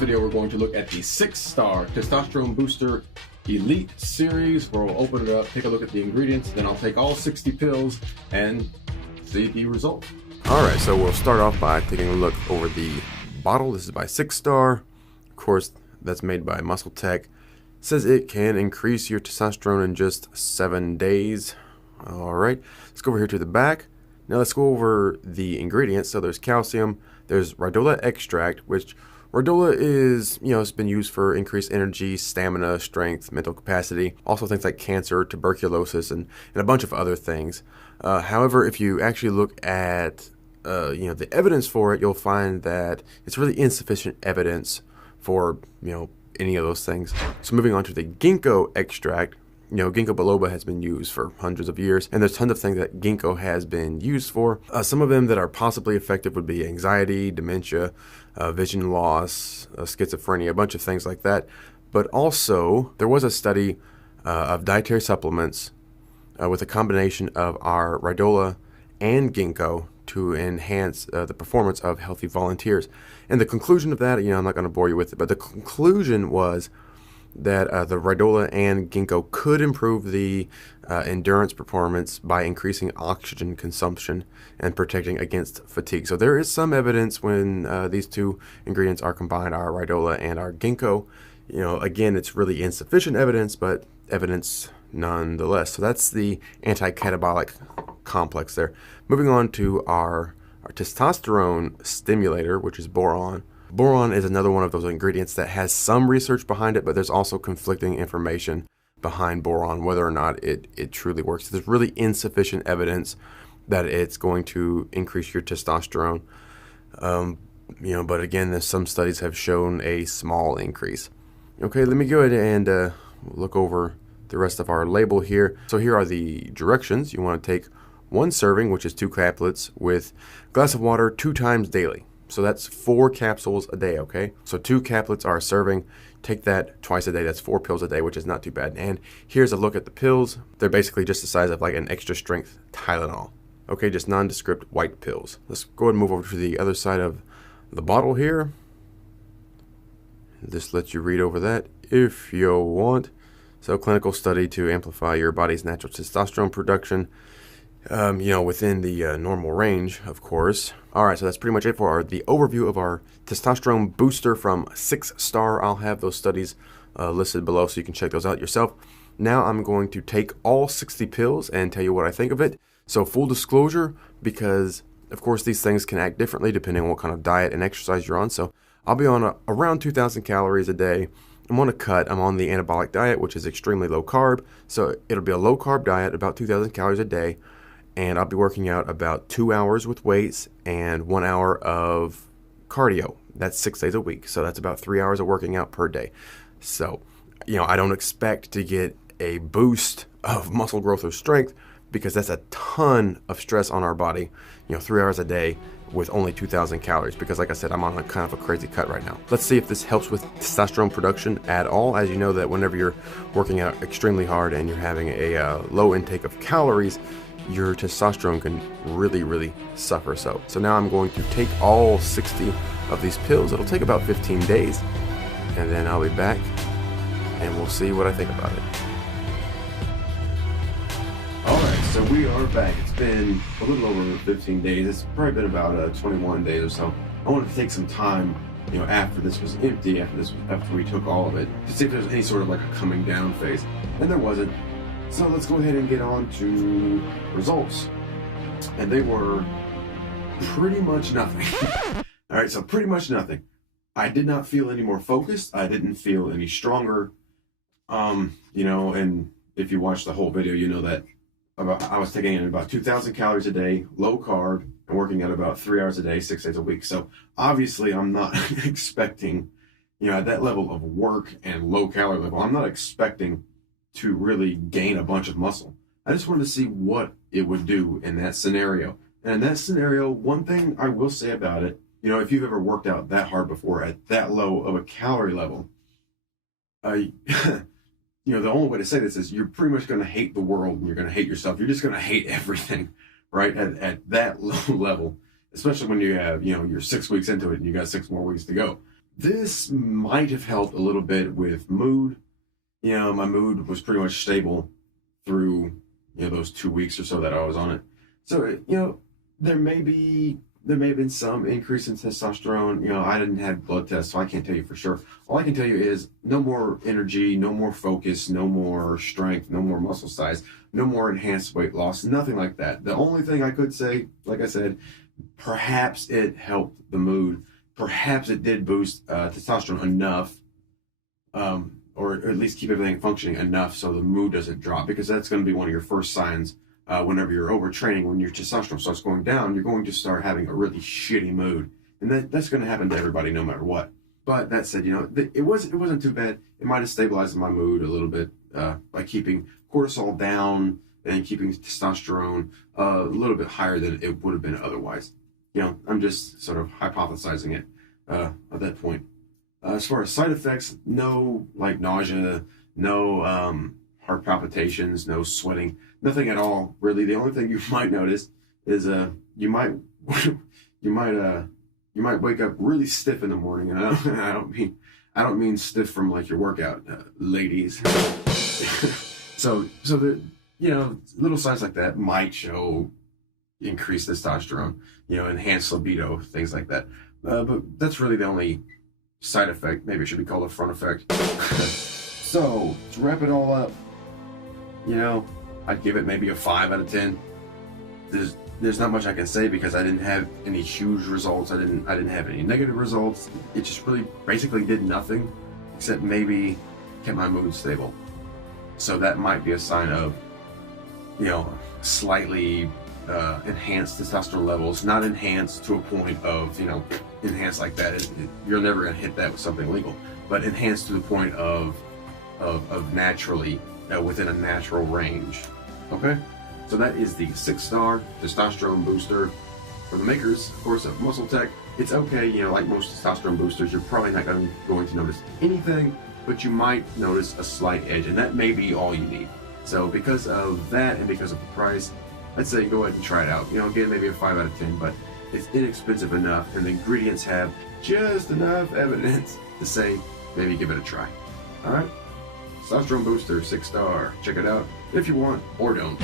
video, we're going to look at the 6-star testosterone booster elite series, where we'll open it up, take a look at the ingredients, then I'll take all 60 pills and see the result. Alright, so we'll start off by taking a look over the bottle. This is by 6-star. Of course, that's made by Muscle Tech. It says it can increase your testosterone in just 7 days. Alright, let's go over here to the back. Now let's go over the ingredients. So there's calcium, there's Ridola extract, which Ridola is, it's been used for increased energy, stamina, strength, mental capacity, also things like cancer, tuberculosis, and a bunch of other things. However, if you actually look at the evidence for it, you'll find that it's really insufficient evidence for any of those things. So moving on to the ginkgo extract. Ginkgo biloba has been used for hundreds of years, and there's tons of things that ginkgo has been used for. Some of them that are possibly effective would be anxiety, dementia, vision loss, schizophrenia, a bunch of things like that. But also, there was a study of dietary supplements with a combination of our Ridola and ginkgo to enhance the performance of healthy volunteers. And the conclusion of that, I'm not going to bore you with it, but the conclusion was that the Ridola and ginkgo could improve the endurance performance by increasing oxygen consumption and protecting against fatigue. So there is some evidence when these two ingredients are combined, our Ridola and our ginkgo. Again, it's really insufficient evidence, but evidence nonetheless. So that's the anti-catabolic complex there. Moving on to our testosterone stimulator, which is boron. Boron is another one of those ingredients that has some research behind it, but there's also conflicting information behind boron, whether or not it truly works. There's really insufficient evidence that it's going to increase your testosterone. But again, some studies have shown a small increase. Okay, let me go ahead and look over the rest of our label here. So here are the directions. You want to take 1 serving, which is 2 caplets, with a glass of water 2 times daily. So that's 4 capsules a day, okay? So 2 caplets are a serving. Take that twice a day. That's 4 pills a day, which is not too bad. And here's a look at the pills. They're basically just the size of like an extra strength Tylenol. Okay, just nondescript white pills. Let's go ahead and move over to the other side of the bottle here. This lets you read over that if you want. So clinical study to amplify your body's natural testosterone production. Within the normal range, of course. Alright, so that's pretty much it for the overview of our testosterone booster from 6-star. I'll have those studies listed below so you can check those out yourself. Now I'm going to take all 60 pills and tell you what I think of it. So full disclosure, because of course these things can act differently depending on what kind of diet and exercise you're on. So I'll be on around 2,000 calories a day. I'm on a cut. I'm on the anabolic diet, which is extremely low carb. So it'll be a low carb diet, about 2,000 calories a day. And I'll be working out about 2 hours with weights and 1 hour of cardio. That's 6 days a week. So that's about 3 hours of working out per day. So, I don't expect to get a boost of muscle growth or strength because that's a ton of stress on our body, 3 hours a day with only 2,000 calories. Because like I said, I'm on a kind of a crazy cut right now. Let's see if this helps with testosterone production at all. As you know that whenever you're working out extremely hard and you're having a low intake of calories, your testosterone can really suffer. So now I'm going to take all 60 of these pills. It'll take about 15 days, and then I'll be back and we'll see what I think about it. Alright, so we are back. It's been a little over 15 days. It's probably been about 21 days or so. I wanted to take some time, after this was empty, after we took all of it, to see if there's any sort of like a coming down phase. And there wasn't. So let's go ahead and get on to results. And they were pretty much nothing. Alright, so pretty much nothing. I did not feel any more focused. I didn't feel any stronger. And if you watch the whole video, you know that I was taking in about 2,000 calories a day, low carb, and working out about 3 hours a day, 6 days a week. So obviously I'm not expecting, at that level of work and low calorie level, I'm not expecting to really gain a bunch of muscle. I just wanted to see what it would do in that scenario. And in that scenario, one thing I will say about it, if you've ever worked out that hard before at that low of a calorie level, the only way to say this is you're pretty much going to hate the world and you're going to hate yourself. You're just going to hate everything, right? At that low level, especially when you have, you're 6 weeks into it and you got 6 more weeks to go. This might have helped a little bit with mood. You know, my mood was pretty much stable through, you know, those 2 weeks or so that I was on it. So, you know, there may have been some increase in testosterone. You know, I didn't have blood tests, so I can't tell you for sure. All I can tell you is no more energy, no more focus, no more strength, no more muscle size, no more enhanced weight loss, nothing like that. The only thing I could say, like I said, perhaps it helped the mood. Perhaps it did boost testosterone enough, or at least keep everything functioning enough so the mood doesn't drop, because that's going to be one of your first signs whenever you're overtraining. When your testosterone starts going down, you're going to start having a really shitty mood, and that's going to happen to everybody no matter what. But that said, you know, it wasn't too bad. It might have stabilized my mood a little bit by keeping cortisol down and keeping testosterone a little bit higher than it would have been otherwise. You know, I'm just sort of hypothesizing it at that point. As far as side effects, no like nausea, no heart palpitations, no sweating, nothing at all really. The only thing you might notice is you might wake up really stiff in the morning, and I don't mean stiff from like your workout, ladies. so the, you know, little signs like that might show increased testosterone, you know, enhanced libido, things like that. But that's really the only side effect. Maybe it should be called a front effect. So to wrap it all up, you know, I'd give it maybe a 5 out of 10. There's not much I can say because I didn't have any huge results. I didn't have any negative results. It just really basically did nothing except maybe kept my mood stable. So that might be a sign of, you know, slightly enhanced testosterone levels, not enhanced to a point of, you know, enhanced like that. You're never going to hit that with something legal, but enhanced to the point of naturally within a natural range. Okay, so that is the 6-star testosterone booster for the makers, of course, of Muscle Tech. It's okay, you know, like most testosterone boosters, you're probably not going to notice anything, but you might notice a slight edge, and that may be all you need. So because of that and because of the price, I'd say go ahead and try it out. You know, again, maybe a 5 out of 10, but it's inexpensive enough, and the ingredients have just enough evidence to say maybe give it a try. All right, testosterone booster, 6-star. Check it out if you want, or don't.